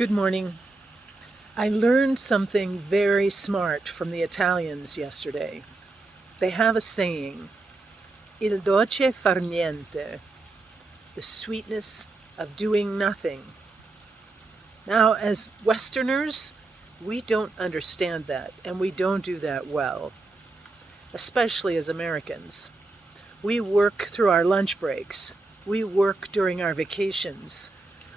Good morning. I learned something very smart from the Italians yesterday. They have a saying, il dolce far niente, the sweetness of doing nothing. Now, as Westerners, we don't understand that, and we don't do that well, especially as Americans. We work through our lunch breaks. We work during our vacations.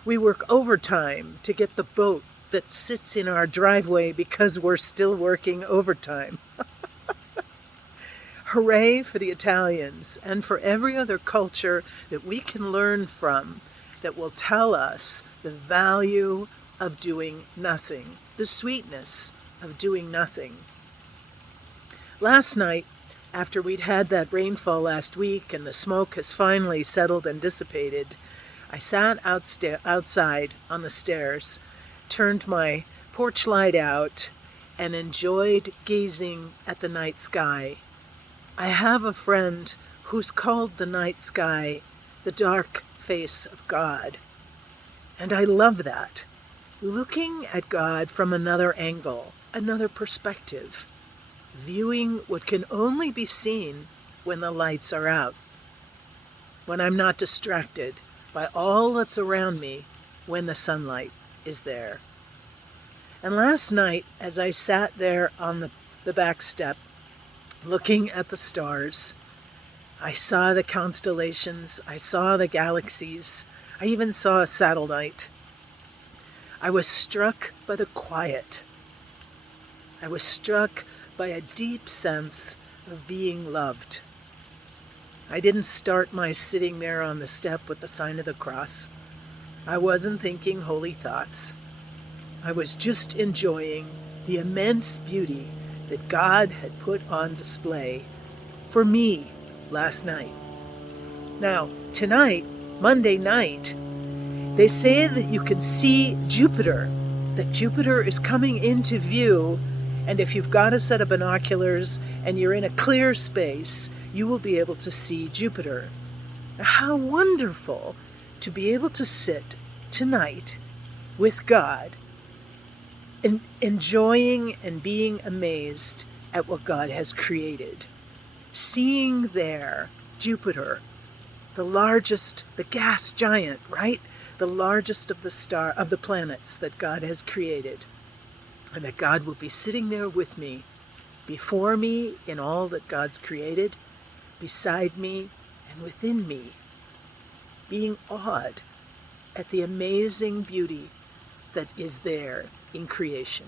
We work overtime to get the boat that sits in our driveway because we're still working overtime. Hooray for the Italians and for every other culture that we can learn from that will tell us the value of doing nothing, the sweetness of doing nothing. Last night, after we'd had that rainfall last week and the smoke has finally settled and dissipated, I sat outside on the stairs, turned my porch light out, and enjoyed gazing at the night sky. I have a friend who's called the night sky the dark face of God. And I love that. Looking at God from another angle, another perspective, viewing what can only be seen when the lights are out, when I'm not distracted by all that's around me when the sunlight is there. And last night, as I sat there on the back step, looking at the stars, I saw the constellations, I saw the galaxies, I even saw a satellite. I was struck by the quiet. I was struck by a deep sense of being loved. I didn't start my sitting there on the step with the sign of the cross. I wasn't thinking holy thoughts. I was just enjoying the immense beauty that God had put on display for me last night. Now, tonight, Monday night, they say that you can see Jupiter, that Jupiter is coming into view, and if you've got a set of binoculars and you're in a clear space, you will be able to see Jupiter. How wonderful to be able to sit tonight with God, enjoying and being amazed at what God has created. Seeing there Jupiter, the largest, the gas giant, right? The largest of the planets that God has created. And that God will be sitting there with me, before me in all that God's created, beside me and within me, being awed at the amazing beauty that is there in creation,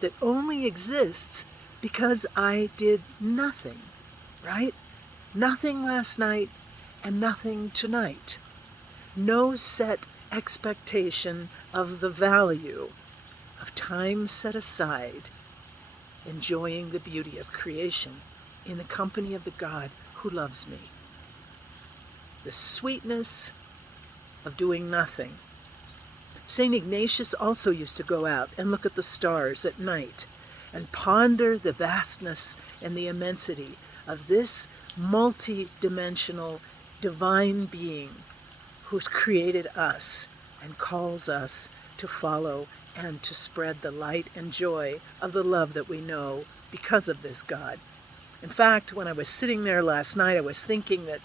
that only exists because I did nothing, right? Nothing last night and nothing tonight. No set expectation of the value of time set aside, enjoying the beauty of creation in the company of the God who loves me. The sweetness of doing nothing. St. Ignatius also used to go out and look at the stars at night and ponder the vastness and the immensity of this multi-dimensional divine being who's created us and calls us to follow and to spread the light and joy of the love that we know because of this God. In fact, when I was sitting there last night, I was thinking that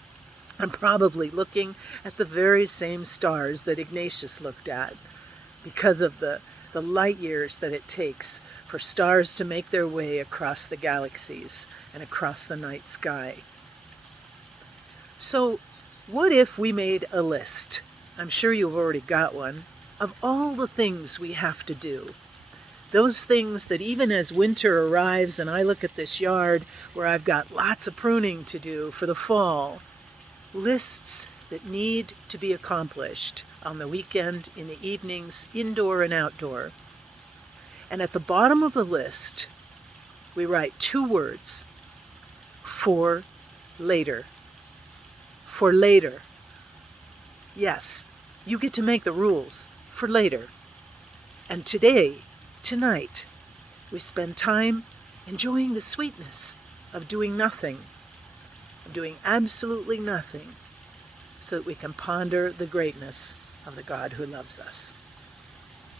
I'm probably looking at the very same stars that Ignatius looked at because of the light years that it takes for stars to make their way across the galaxies and across the night sky. So, what if we made a list? I'm sure you've already got one, of all the things we have to do. Those things that even as winter arrives and I look at this yard where I've got lots of pruning to do for the fall, lists that need to be accomplished on the weekend, in the evenings, indoor and outdoor. And at the bottom of the list, we write 2 words, for later. For later. Yes, you get to make the rules for later. And today, tonight, we spend time enjoying the sweetness of doing nothing, of doing absolutely nothing, so that we can ponder the greatness of the God who loves us.